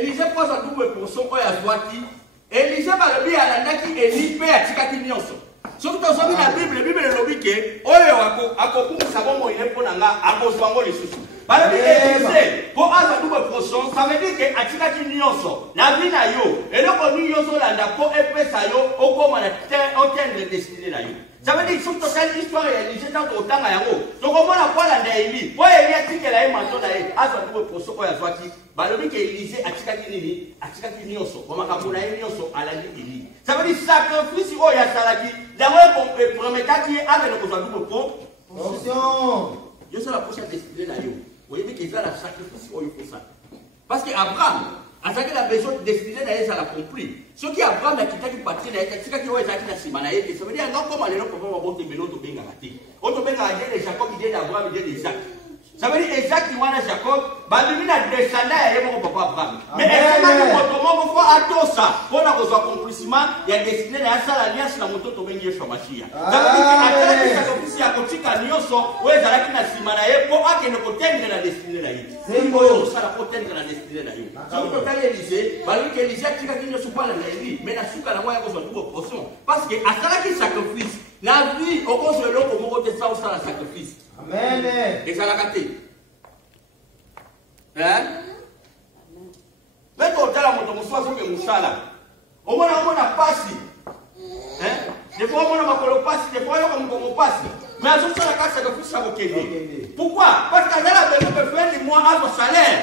Élisée pose un double portion oyo azwaki. Élisée balobi alandaki Eli mpe atikaki nyonso. Soki tozomi na Bible elobi ke oyo akokumisa bongo ye mpo na nga akozwa ngo lisusu. Balobi Élisée mpo azwa double portion, ça veut dire ke atikaki nyonso na vi na yo. Eloko nini nyonso olanda mpo epesa yo okoma na otendre destiné na yo. Ça veut dire que si tu as une histoire réalisée dans ton temps, tu comprends quoi la Néhémie. Moi, il y a dit qu'elle a eu manteau d'ailleurs. À ce niveau, pour ce qu'on a dit, Balobi qui est Élisée, a Tikaki Nyoso, comme a Kaponaï Nyoso, à la Nili. Ça veut dire sacrifice, il y a Salaki. D'abord, pour premier cas qui est avec le double pont. Attention. Je suis la prochaine destinée là. Vous voyez qu'il y a la sacrifice, il faut ça. Parce qu'Abraham, à ce qu'il a besoin de destiner d'ailleurs, ça l'a compris. Ce qui Abraham a quitté qui partit d'ailleurs, c'est ce qui a été la semaine, ça veut dire comment les gens peuvent avoir des bénéaux de Bengati. On peut bien de Jacob, il y a d'Abraham, il y a d'Isaac. Ça veut dire Isaac qui a Jacob, Babylone a descendu et il y a mon papa Abraham. Mais est-ce que vous avez tout ça pour avoir accomplissement, il y a destiné à ça l'alliance dans mon tour de Yeshua Mashiach. Ça veut dire que la sacrifice à Kotika Nyoso, où est-ce que la semaine pour qu'il ne contienne la destinée là. C'est pour ça la contienne la destinée là. Si vous avez Élisée, Balouki Élisée a tiré qu'il ne soit pas la vie, mais la souka la moyen qu'on soit double portion. Parce que à ça qui sacrifice, la vie, au cause de l'eau, comment on fait ça ou ça la sacrifice. Amen. Et ça l'a gâté. Hein? Mais quand on a la moto, on soit que Moussala. Au moins, on a passé. Hein? Des fois, on a ma passe, des fois, on a passe. Mais à ce la casse, ça doit ça va. Pourquoi? Parce qu'elle a besoin de faire des mois à son salaire.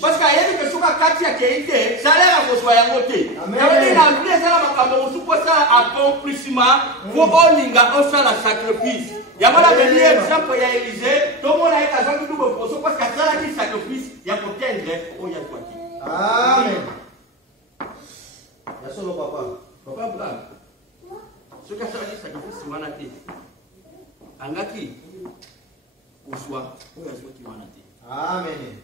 Parce qu'il y a des choses qui ont été salaire à vos soins votés. Ça veut dire que les gens qui accomplissement pour la sacrifice. Il y a un exemple, il y a Élisée, tout le monde a été à double portion parce que ça qui sacrifice, il y a pour tendre, il y a quoi. Amen. Il y a solo papa. Papa brave. Ce qui a sacrifice, c'est manaté. Angaki, ou soit, ou ya soit qui manaté. Amen.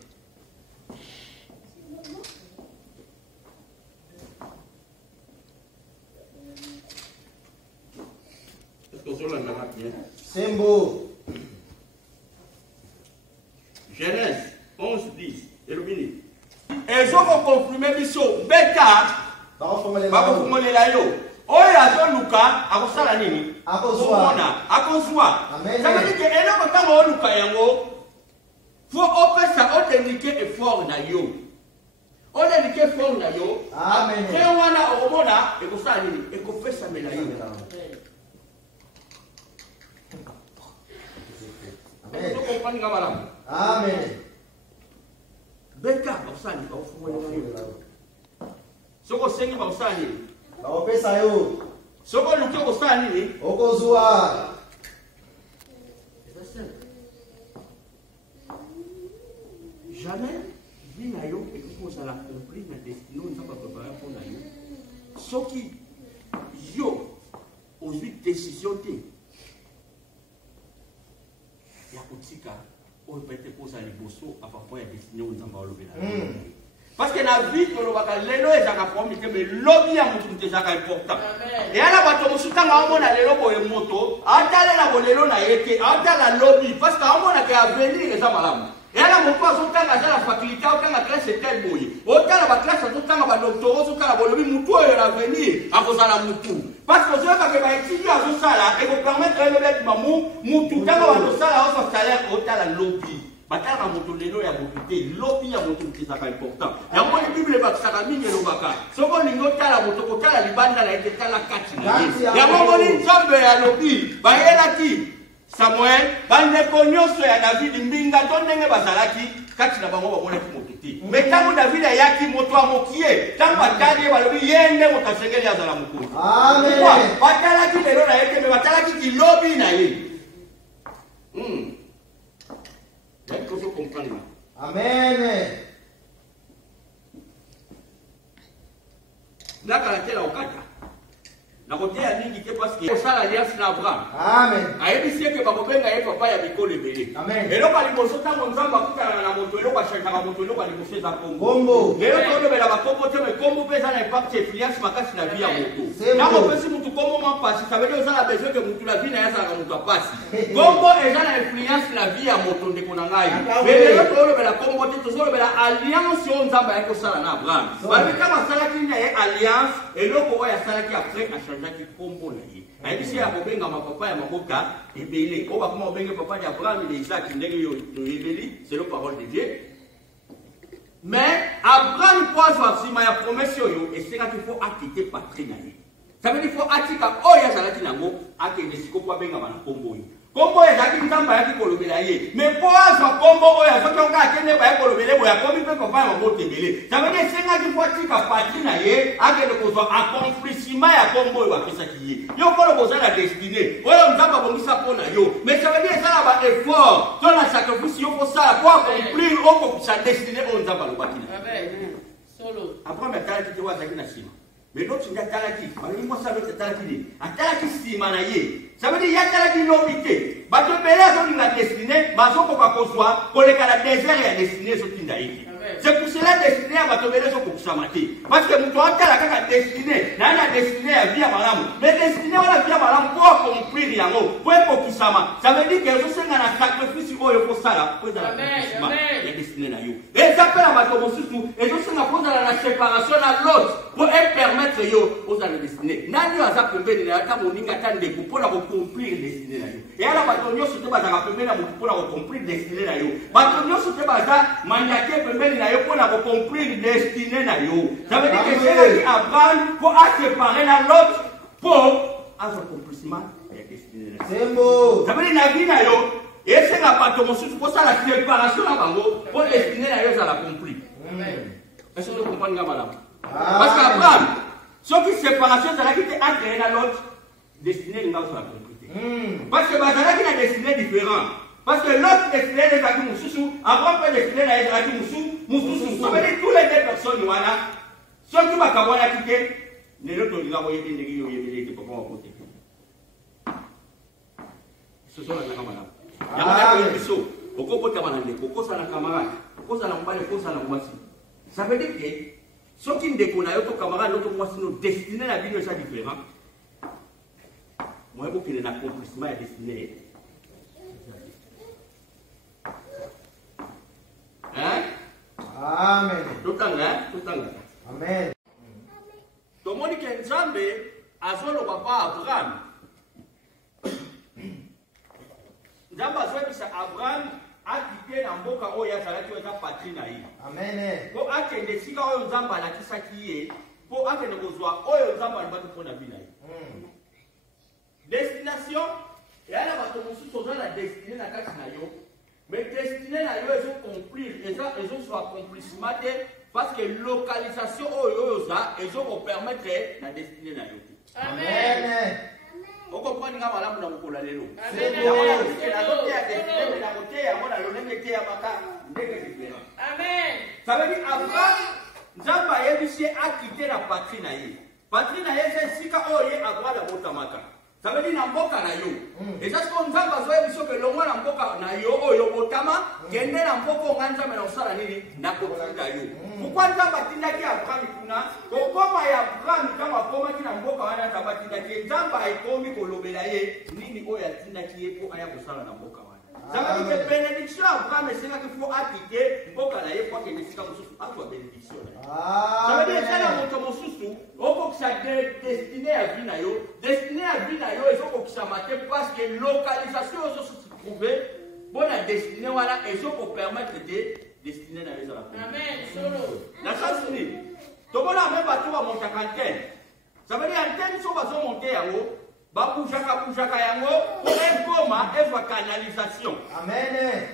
C'est beau. Genèse 11, 10. Et ils ont confirmé Bisso. Beta. Bakofumolela la yo. Oyo azoluka akosala nini? Akozwa. Ça veut dire que eloko tango oluka yango. Faut opesa otenike effort na yo. Otenike effort na yo. Amen. Après wana okomona ekosala nini? Ekopesa mela yo. Amen. Beka osani ofumolela yo. Soko sengi ba osani. Ba opesa yo. Soko luki osani okozwa. Jamais vie na yo et que ça l'accomplir na destinée on va préparer pour na yo. Soki yo aujourd'hui décision té. Ya kutika on peut te poser les bossos à propos de destinée on va le parce que la vie que l'on va l'élo est à promis que mais lobby à mon tout est important. Et à la bateau mon soutien à mon l'élo pour une moto, à la bolelo na yeke, à la lobby parce qu'à mon a qu'à venir les amalam. Et à la moto à son temps à la faculté autant la classe est telle bouille. Autant la classe à tout temps à doctorat autant la bolelo moutou et la venir à cause de la moutou. Parce que je vais pas étudier à ce salaire et vous permettre de mettre mamou moutou tant à ce salaire au salaire autant la lobby. Batala motolelo ya motuté, lobi ya motuté ça c'est important. Ya moi la Bible ba saka mingi lobaka. Soko lingo tala motoko tala libanda la ete tala kati. Ya moi ni nzambe ya lobi, ba yelaki Samuel, bande konyoso ya David mbinga to ndenge bazalaki kati na bango ba mona ki motuté. Mais tango David ayaki moto amokie, tango atali ba lobi yende motasengeli azala mukuru. Amen. Batala ki lelo na ete me batala ki lobi na ye. Il faut comprendre. Amen. La caractère au kata. Na côté ya mingi te parce que ça l'alliance na Abraham. Amen. Ayebi sie ke bakobenga ye papa ya bikolo ebele. Amen. Eloko aliboso ntango nzambe akutana na moto eloko achangeaka moto eloko aliboso eza kombo. Kombo. Lelo tolobela bakombo te me kombo mpe eza na impact influence makasi na vie ya moto. Sembo. Ntango opesi motu kombo mwa mpasi ça veut dire oza na besoin ke motu na vie na ye azalaka moto apasi. Kombo eza na influence na vie ya moto ndeko na ngai. Me lelo tolobela kombo te tozolobela alliance oyo nzambe ayaki kosala na Abraham. Balobi ntango asalaki na ye alliance eloko oyo asalaki après achangeaki kombo na ye. Ayebi ya kobenga mapapa ya maboka ebele oyo bakoma obenge papa ya Abraham de Isaac ndenge yo toyebeli c'est la parole de Dieu. Mais Abraham po azwa nsima ya promesse oyo esengaki fo akite patrie na ye. Ça veut dire fo atika oyo azalaki nango akende siko po abenga bana kombo oyo. Kombo ezalaki nzambe ayaki kolobela ye mais po azwa kombo oyo azoki onga akende baye kolobele boye akomi mpe papa ya mabota ebele. Ça veut dire esengaki fo atika patrie na ye akende kozwa accomplissement ya kombo oyo bapesaki ye. Yo kolo boza na destinée oyo nzambe abongisa mpo na yo mais ça veut dire ezala baeffort to na sacrifice yo kosala po accomplir okokisa destinée oyo nzambe alobaki na solo. Abraham atalaki te oyo azalaki na nsima mais l'autre nde atalaki balobi mwasi aloti atalaki nini atalaki nsima na ye. Ça veut dire ye atalaki lobi te bato ebele azolinga destinée bazokoka kozwa koleka na désert ya destinée ezotinda ye. C'est pour cela destiné ya bato ebele ezokokisama te parce que moto atala kaka destiné na ye na destiné ya vie ya malamu mais destiné wana vie ya malamu po accomplir yango po ekokisama. Ça veut dire ke ezosenga na sacrifice oyo kosala po ezala accomplissement ya destiné na yo. Eza mpe na bato mosusu ezosenga po ozala na séparation na l'autre po epermettre yo ozala destiné. Nani oyo aza pembeni na yo ata moninga ata ndeko mpona kocomplir destiné na yo. eyala bato nyonso te bazalaka pembeni na motu mpona kocomplir destiné na yo. Bato nyonso te baza mandate pembeni na yo mpona kocomplir destiné na yo. Ça veut dire que eselaki Abraham po aséparer na l'autre po azwa accomplissement ya destiné na yo. Ça veut dire na vie na yo esenga bato mosusu kosala séparation na bango po destiné na yo ezala accompli. Est-ce que vous comprenez madame? Parce qu'Abraham, ce qui séparation ezalaki te entre ye na l'autre destiné linga ozala accompli te. Parce que bazalaki na destiné différent. Parce que l'autre destiné ezalaki mosusu, Abraham mpe destiné na ye ezalaki mosusu. Ça veut dire tous les deux personnes wana soki bakabwanaki te lelo tolinga boyebi ndenge yo oyebeli ete papa wakote. Ce sont les camarades. Yango na biso okobotama na ndeko okosala camarade okosala mobali okosala mwasi. Ça veut dire que soki ndeko na yo to camarade loto mwasi no destiné na bino eza différent. Moi bokele na accomplissement ya destiné. Hein? Amen. Totanga. Amen. Tomoni ke Nzambe azoloba pa Abraham. Nzambe azobisa Abraham akite na mboka oyo azalaki eza patrie na ye. Amen. Po akende esika oyo Nzambe alakisaki ye po akende kozwa oyo Nzambe alobaki mpo na vi na ye. Destination eyala bato mosusu oza na destiné na kati na yo mais destiné na yo ezozwa accomplissement te parce que localisation oyo oza ezokopermettre na destiné na yo te. Amen. Okomprendre nga malamu na mokolo lelo. Amen. Ça veut dire Abraham Nzambe ayebisi ye akite na patrie na ye. Patrie na ye eza esika oyo ye Abraham abotamaka. Ça veut dire na mboka na yo. Eza siko Nzambe azoyebisa ke longwa na mboka na yo oyo botama kende na mboka onga Nzambe na kosala nini na kotinda yo. Pourquoi Nzambe atindaki Abraham kuna kokoma ya Abraham ntango akomaki na mboka wana Nzambe atindaki Nzambe akomi kolobela ye nini oyo atindaki ye mpo aya kosala na mboka wana. Ça veut dire que bénédiction Abraham esengaki fo akite mboka na ye po akende esika mosusu azwa bénédiction na ye. Ça veut dire ezala moto mosusu okokisa destiné ya vie na yo. Destiné ya vie na yo ezokokisama te parce que localisation ozosusu trouve mpona destiné wana ezokopermettre te destiné na yo ezala. Amen. Solo. Na sens nini tomona me bato bamontaka antenne. Ça veut dire antenne so bazomonte yango bapujaka yango po ekoma ezwa canalisation. Amen.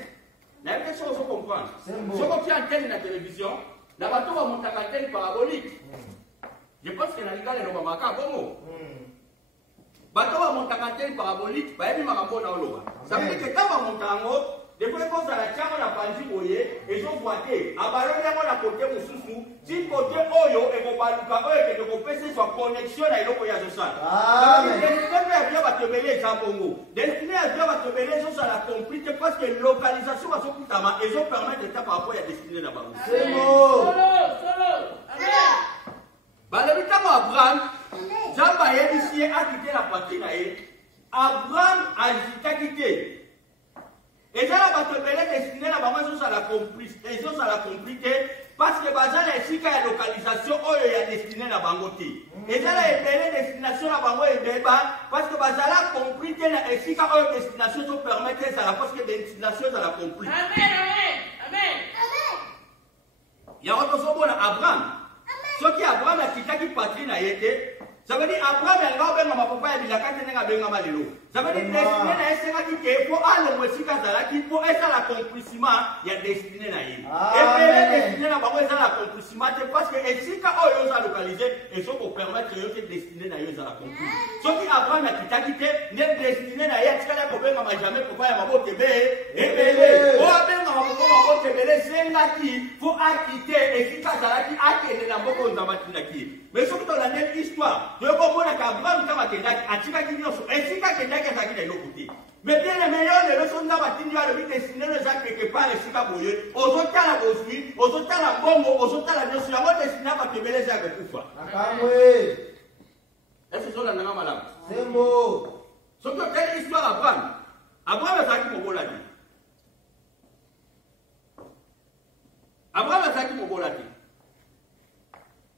Na yebi te soko ozo comprendre. Soko otia antenne na télévision na bato bamontaka antenne parabolique. Je pense que na lingala elobamaka bongo. Bato bamontaka antenne parabolique bayebi makambo na oloba. Ça veut dire que ntango bamonta yango des fois quand ça la tiamo na panzi boye et on voit que abalo yango na côté mususu ti côté oyo et ko baluka oyo que ko pese soit connexion na iloko ya zosala Amen. destiné ya bien batebele za bongo destiné ya bien batebele zo sala complete parce que localisation va so kutama et zo permettre d'état par rapport ya destiné na bango C'est bon. Amen. balobi ntango Abraham nzambe ayebisi ye akite na patrie na ye Abraham azitaki te eza na bato ebele destine na bango ezosala compli te parce que baza na esika ya localisation oyo ya destine na bango te eza na ebele destination na bango ebeba parce que bazala compli te na esika oyo destination ezopermettre ezala parce que destination ezala compli yango tozomona Abraham soki Abraham akitaki patrie na ye te ça veut dire Abraham alingaka obenga mapapa ya bilaka te ndenge abengama lelo ça veut dire destiné na ye esengaki ke mpo alongwa esika azalaki mpo ezala accomplissement ya destiné na ye ebele destiné na bango ezala accomplissement te parce que esika oyo oza localize ezokopermettre yo te destiné na yo ezala accompli soki Abraham akitaki te nde destiné na ye atikali akobengama jamais papa ya mabota ebele o abengama papa mabota ebele esengaki mpo akite esika azalaki akende na mboka oyo nzambe atindaki ye mais soki tolandeli histoire toyokomonaka Abraham ntango akendaki atikaki nyonso esika akendaki azalaki na eloko te mais bien aimé yo lelo so nzambe atindi yo alobi destiné no eza quelque part esika boye ozotala bozwi ozotala mbongo ozotala nyonso yango destiné ya bato ebele eza ya kokufa ese ezolandanga malamu soki oteli histoire Abraham azalaki mobola te Abraham azalaki mobola te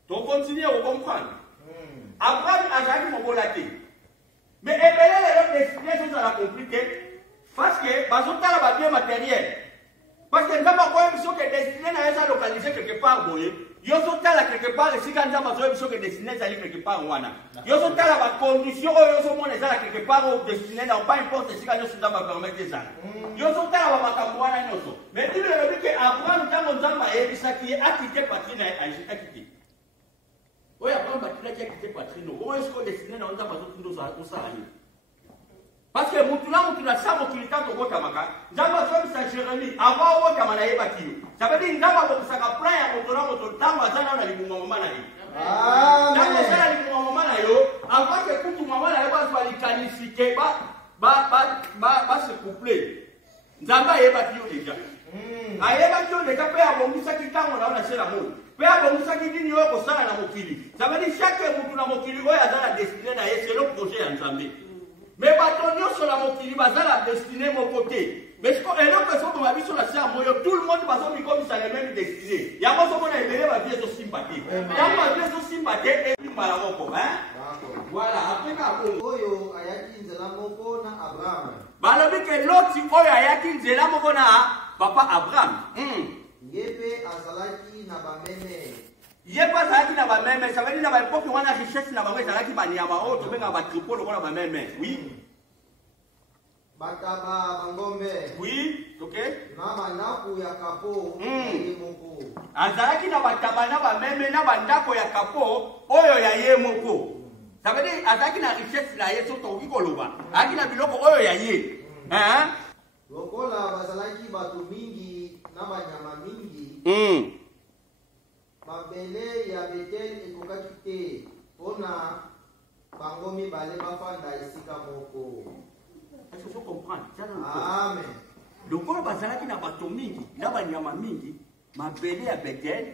tokontinue okomprendre Abraham azalaki mobola te mais ebele lelo destiné ezozala compliqué parce que bazotala babien matériel parce que nzambe akoyebi biso ke destiné na yo eza localisé quelque part boye yo ozotala quelque part esika nzambe azoyebi biso ke destiné ezali quelque part wana yo ozotala bacondition oyo ozomona ezala quelque part oyo destiné na pas importe esika nyonso nzambe apermettre ezala yo ozotala bamakambo wana nyonso mais bible elobi ke Abraham ntango nzambe ayebisaki ye akite patrie na ye ayisitaki te oyo Abraham batilaki akite patrie no oyo esiko destiné na yo nzambe azotunda osala ye parce que mutu na sa mokili ntango obotamaka nzambe azobisa Jérémie avant obotama nayebaki yo ça veut dire nzambe abokisaka plan ya moto na moto ntango aza nao na libunga mama na ye ntango oza na libunga mama na yo avant ke kutu mama na ye bazwa likanisi ke base couple nzambe ayebaki yo deja ayebaki yo deja mpe abongisaki ntango na yo na se na moi mpe abongisaki nini oyo kosala na mokili ça veut dire chaque mutu na mokili oyo aza na destiné na ye c'est le projet ya nzambe mais bato nyonso na mokili baza na destiné moko te mais eloko ezoboma biso na se ya moyo tout le monde bazomikomisa le même destiné yango ozomona ebele bavie ezosimba te ntango bavie ezosimba te ebimbala moko voilà apres kakongo oyo ayaki nzela moko na Abraham balobi ke loti oyo ayaki nzela moko na papa Abraham ye mpe azalaki na bameme ye mpe azalaki na bameme ça veut dire na baepoke wana richesse na bango ezalaki banyama oyo tobengaka batripo lokola bameme oui bataba bangombe oui ok na bandako ya kapo ye moko azalaki na bataba na bameme na bandako ya kapo oyo ya ye moko ça veut dire azalaki na richesse na ye so tokoki koloba azalaki na biloko oyo ya ye lokola bazalaki bato mingi na banyama mingi mabele ya Betel ekokaki te mpona bango mibale bafanda esika moko. Est-ce que vous comprenez? Amen. Lokola bazalaki na bato mingi na banyama mingi mabele ya Betel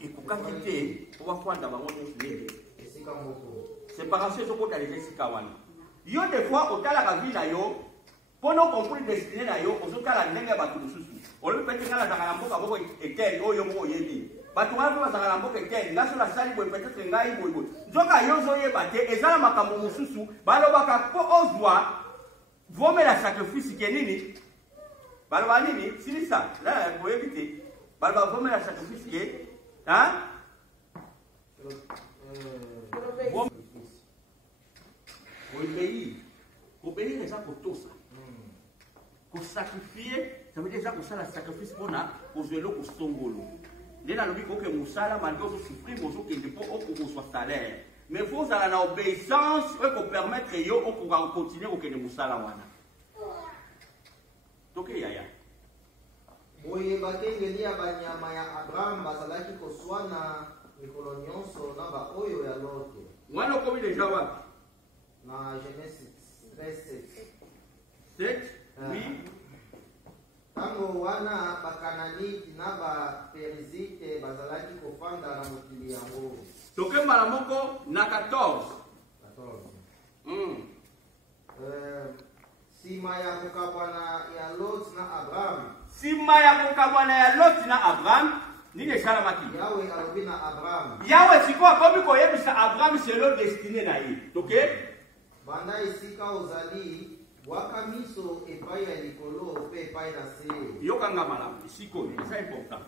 ekokaki te po bafanda bango nyonso esika moko. Séparation ezokota leka esika wana yo des fois otalaka vie na yo mpono comprendre destiné na yo ozotala ndenge ya bato mosusu olobi pete nga nazaka na mboka moko etele oyo moko oyebi bato wana mpe bazaka na mboka etele nga so nasali boye peut-être ngai boyeboye nzoka yo ozoyeba te ezala makambo mosusu balobaka mpo ozwa vomela sacrifice ke nini baloba nini silisa boyebi te baloba vomela sacrifice ke obéir eza kotosa kosacrifier ça veut dire eza kosala sacrifice mpona kozwa eloko songolo nde nalobi koke mosala malgré ozosouffrir ozokende mpo okokozwa salaire mais fo ozala na obéissance oyo ekopermettre yo okoka kokontinue kokende mosala wana toke yaya. Boye bakengeli ya banyama ya Abraham bazalaki koswana mikolo nyonso na baoyo ya Lote. Wana okomi deja wapi? Na Genèse 13:7. 7? Oui. Tango wana bakananiti na baperizite bazalaki kofanda na mokili yango. Toke mbala moko na 14. 14. Sima ya kukabwana ya Lot na Abraham. Sima ya kukabwana ya Lot na Abraham. Nini shalamaki? Yawe alobi na Abraham. Yawe siko akomi koyebisa Abraham selo destiné na ye. Toke? Banda esika ozali waka miso epai ya likolo pe epai na se. Yokanga malamu siko ni c'est important.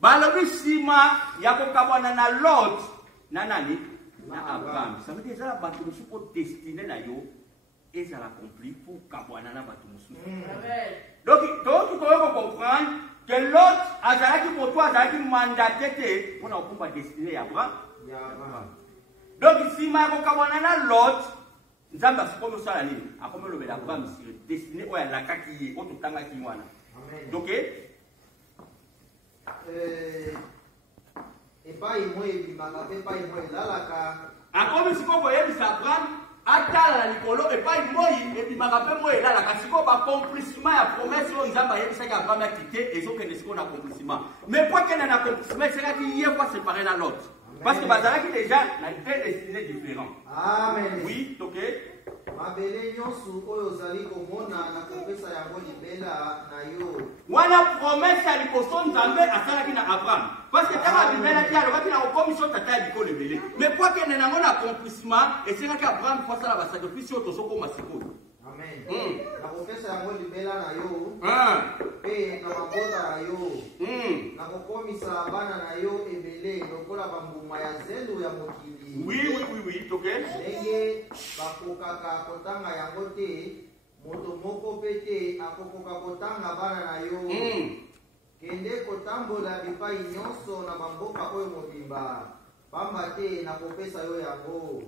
Balobi sima ya kukabwana na Lot na nani? Na Abraham. Ça veut dire ça bato musuko destiné na yo ezala accompli pour kabwana na bato musuko. Amen. Donc tu dois comprendre que Lot azalaki pour toi azalaki mandaté pour na okumba destiné ya Abraham. Ya Abraham. Donc sima ya kukabwana na Lot Nzamba sikomi osala nini? Akomi olobela Abraham sire destiné oyo alakaki ye oyo totangaki wana. Donc epai mo ebimaka mpe epai mo elalaka. Akomi sikoyo koyebisa Abraham atala na likolo epai moi ebimaka mpe moi elalaka. Sikoyo baaccomplissement ya promesse oyo Nzambe ayebisaki Abraham akite ezokende sikoyo na accomplissement. Mais po akende na accomplissement esekaki ye kwa séparé na Lot. Parce que bazalaki déjà na deux destinées différents. Amen. Oui, ok. Mabele nyonso oyo ozali komona na kopesa yango libela na yo. Wana promesse ya liboso Nzambe asalaki na Abraham. Parce que tanga libela ti alobaki na okomiso tata ya likolo ebele. Mais po akende nango na accomplissement esekaki Abraham po asala basacrifice oyo tozokoma sikoyo. Amen. Na kopesa yango libela na yo. Pe na mabota na yo. Na kokomisa bana na yo ebele lokola bambuma ya zelo ya mokili. Oui, ok. Ndenge bakokaka kotanga yango te, moto moko pe te akokoka kotanga bana na yo. Kende kotambola bipai nyonso na bamboka oyo mobimba, pamba te na kopesa yo yango.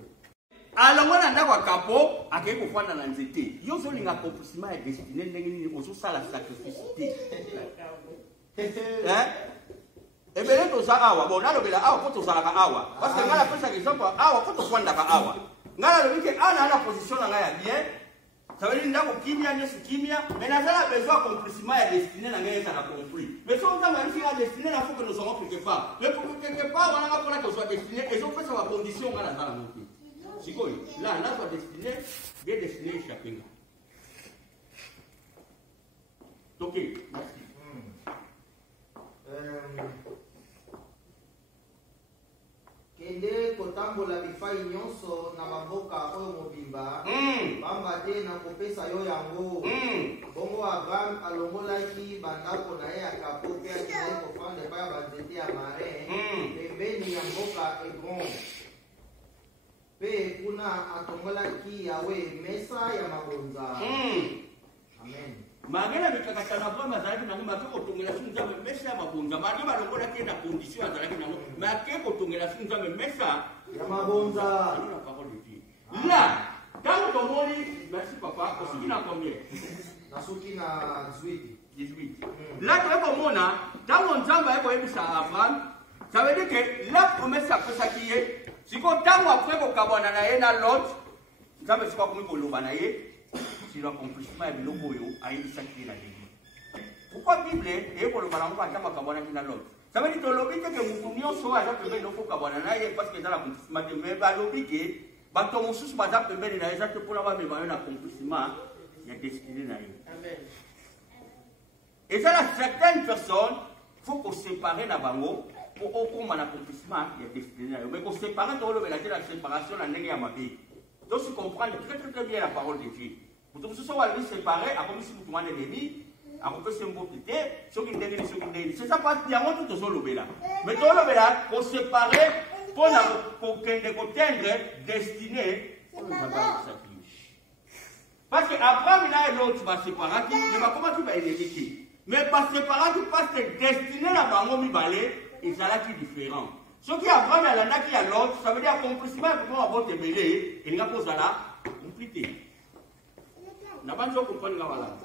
Alors na ndako kapo akei kofanda na nzete. Yo zolinga accomplissement ya destiné ndenge nini ozosala sacrifice te. Ebele toza awa, bon nalobela awa po tozalaka awa. Parce que ngala pesa exemple awa po tofandaka awa. Ngala lobi ke ana na position na ya bien. Ça veut dire ndako kimia nyosu kimia, mais nazala besoin accomplissement ya destiné na ngaya ça accompli. Mais si on t'a mal fait la destiné, il faut que nous soyons quelque part. Mais pour quelque part, on a pas que soit destiné, et on fait sa condition ngala zala monter. Sikoy, là na soit destiné, bien destiné chacun. OK, merci. Kende kotambola bipai nyonso na bamboka oyo mobimba, pamba te na kopesa yo yango. Bongo Abraham alongolaki bandako na ye ya kapo mpe akendaki kofanda epai ya banzete ya marin pembeni ya mboka Hebron. Mpe kuna atongolaki Yawe mesa ya mabonza. Amen. Magela mikakatana kwa mazalaki nango makeko tongela sunza mesa ya mabonza. Magela balongola ke na condition azalaki nango. Makeko tongela sunza mesa ya mabonza. La parole de Dieu. Là, quand on moni, merci papa, on se dit na combien? Nasuki na 18. Là, quand on mona, quand on zamba eko ebisa Abraham, ça veut dire que la promesse a fait ça qui est. Si on tango après ko kabona na ye na Lot, nzambe siko komi ko loba na ye. Si l'accomplissement est biloko yo ayebisa ki na Jésus. Pourquoi Bible et ko loba na ngo atama kabona ki na Lot? Ça veut dire que lobi que mutu nyonso aza pembe loko kabona na ye parce que dans l'accomplissement de mais ba lobi que bato mosusu baza pembe na eza te pona ba me ba na accomplissement ya destiné na ye. Amen. Et ça là certaines personnes faut qu'on sépare na bango pour okoma na accomplissement ya destiné na yo. Mais qu'on sépare to lobe la séparation na ndenge ya mabe. Donc tu comprends très bien la parole de Dieu. Pour tout ça, on va les séparer, à comme si vous demandez l'ennemi, à peu près un beau petit, ce qui est c'est ça parce qu'il y a un tout au là. Mais tout le là, pour séparer, pour atteindre destiné, parce que Abraham il a un autre va séparer, il va comment tu vas l'éviter. Mais par séparer, parce que destiné la bango mi balé, ils sont là qui différents. Ce qui Abraham il a qui a l'autre, ça veut dire accomplissement pour avoir te mêler, et il n'a pas ça compliqué. N'a pas besoin de comprendre là.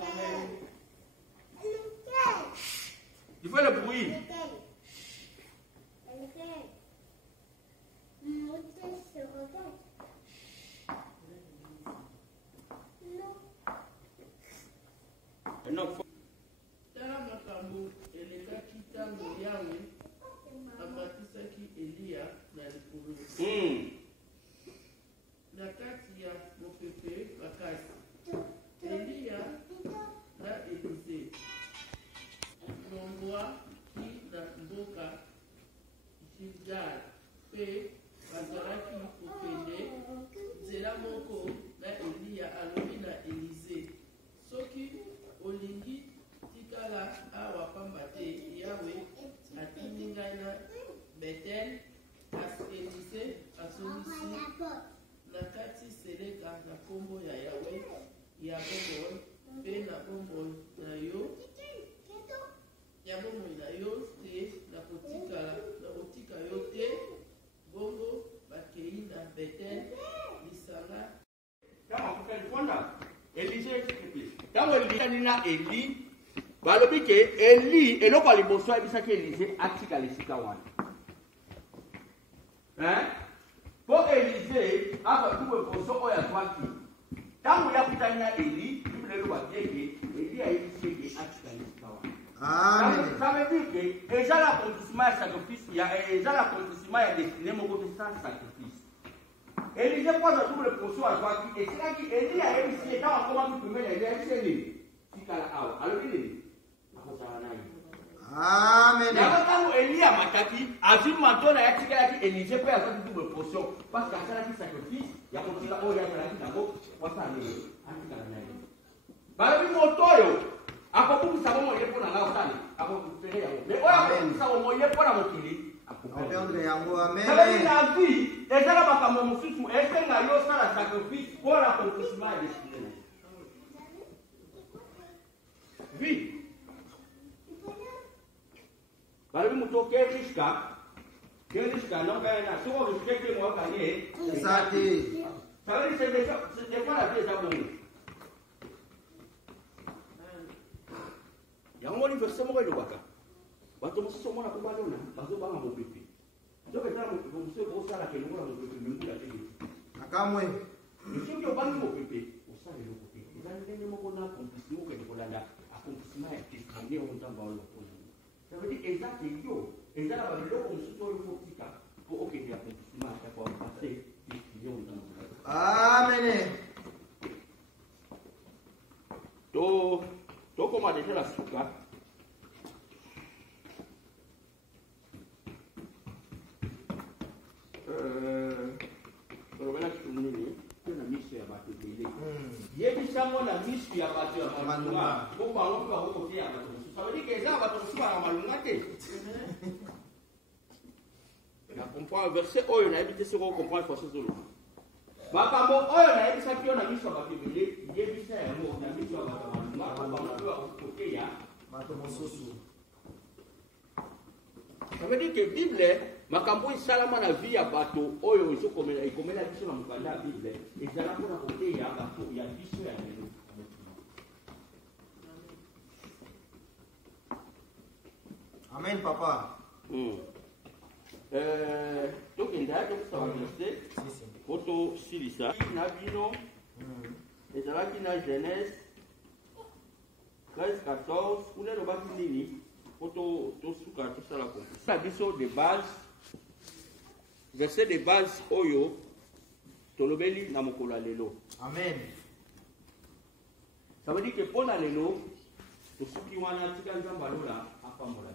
Il fait le bruit. Non. Tala makambo elekaki ntango Yawe amatisaki Eliya na likolo. Na kati ya mopepe makasi, Eliya na Elize longwaki na mboka Gilgal mpe bazalaki kokende nzela moko na Eliya alobi na Elize, soki olingi tikala awa pamba te Yawe atindi ngai na Betel. Kasi Elize asomisi na kati seleka na kombo ya Yawe ya bomoi mpe na bomoi na yo te na kotika yo te. Bongo bakei na Betel lisanga. Tango Eli na Eli balobi ke Eli eloko liboso ayebisaki Elize atika lesika wana. Po Elize akakuwe poso oyo azwaki. Tango yakutani na Eli, Bible eloba eke Eli ayebisaki atika lesika wana. Amen. Ça veut dire que déjà l'accomplissement ya sacrifice, il y a déjà l'accomplissement ya destiné mon côté sans sacrifice. Élisée prend le double portion à toi qui et c'est là qui Élie a réussi et quand on commence à mettre les ailes, c'est qu'à la haut. Alors il est Amen. D'abord quand Élie a mataki, azim maton a yatika yaki Élisée peut avoir une double portion parce qu'à ça qui sacrifice, il y a comme ça oh il y a la qui d'abord, quoi ça aller, atika la naï. Balobi motoyo. Akobukisa bomo yepo na ngao tani akokufere yango mais oya akobukisa bomo yepo na mokili Apendre yango amen. Sababu na vie ezala makambo mosusu esenga yo sala sacrifice pour l'accomplissement ya destinée. Oui. Balobi muto Kerishka non kana soko kishike mo kanye. Exacte. Sababu c'est quoi la vie ça bon. Yango ni verset moko elobaka bato mosusu omona mpo balona bazobanga mopepe soki ezala mosusu osala kelongola mopepe membula te Akamwe. soki obangi mopepe osala eloko te ezali ndenge moko na accomplissement okende kolanda accomplissement ya testimone oyo nzambe alokola ça veut dire eza te yo ezala babiloko mosusu oyo fotika mpo okende accomplissement ya koapase testimone oyo nzambe Amen. Tokoma déjà la suka. Problème qui nous dit que la mission ya bato télé. Yebisango na mission ya bato ya malunga. Ko bango ko ko ya bato. Ça veut dire que ça bato suka malunga te. Ya comprendre verset oyo na ebité soko comprendre force zolo. Makambo oyo na ebisaki yo na mission ya bato télé, yebisa yango na mission ya bato malunga. Ça veut dire que la Bible, makambo salama na vie ya bato oyo isokomela ikomela biso na mukanda ya Bible ezala mpona koteya bato ya biso ya lelo. Amen papa. Donc nda tokusaba verset koto silisa na bino ezalaki na Genèse 13-14, on est le bas de l'île, tout ça la compris. Ça dit de base, verset de base, oyo, tolobeli na mokola lelo. Amen. Ça veut dire que pour la lelo, tout ce qui wana tika nzamba lola, apamola.